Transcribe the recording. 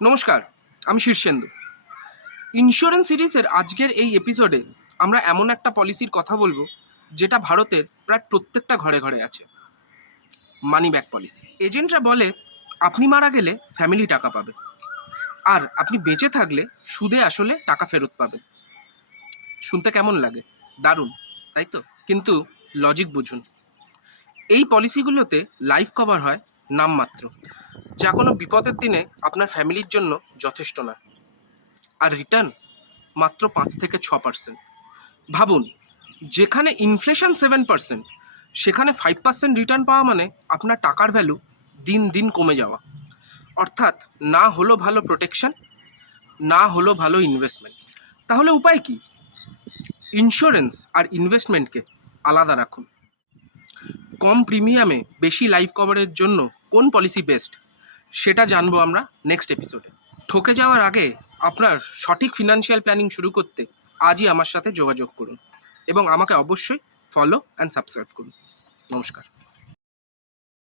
নমস্কার, আমি শীর্ষেন্দু। ইন্স্যুরেন্স সিরিজের আজকের এই এপিসোডে আমরা এমন একটা পলিসির কথা বলবো যেটা ভারতের প্রায় প্রত্যেকটা ঘরে ঘরে আছে। Money back policy. এজেন্টরা বলে আপনি মারা গেলে ফ্যামিলি টাকা পাবে, আর আপনি বেঁচে থাকলে সুদে আসলে টাকা ফেরত পাবেন। শুনতে কেমন লাগে? দারুণ, তাই তো? কিন্তু লজিক বুঝুন। এই পলিসিগুলোতে লাইফ কভার হয় নামমাত্র, যা কোনো বিপদের দিনে আপনার ফ্যামিলির জন্য যথেষ্ট নয়। আর রিটার্ন মাত্র 5 থেকে 6%। ভাবুন, যেখানে ইনফ্লেশন 7%, সেখানে 5% রিটার্ন পাওয়া মানে আপনার টাকার ভ্যালু দিন দিন কমে যাওয়া। অর্থাৎ না হলো ভালো প্রোটেকশন, না হলো ভালো ইনভেস্টমেন্ট। তাহলে উপায় কি? ইন্স্যুরেন্স আর ইনভেস্টমেন্টকে আলাদা রাখুন। কম প্রিমিয়ামে বেশি লাইফ কভারের জন্য কোন পলিসি বেস্ট, সেটা জানবো আমরা নেক্সট এপিসোডে। ঠকে যাওয়ার আগে আপনার সঠিক ফিনান্সিয়াল প্ল্যানিং শুরু করতে আজই আমার সাথে যোগাযোগ করুন এবং আমাকে অবশ্যই ফলো অ্যান্ড সাবস্ক্রাইব করুন। নমস্কার।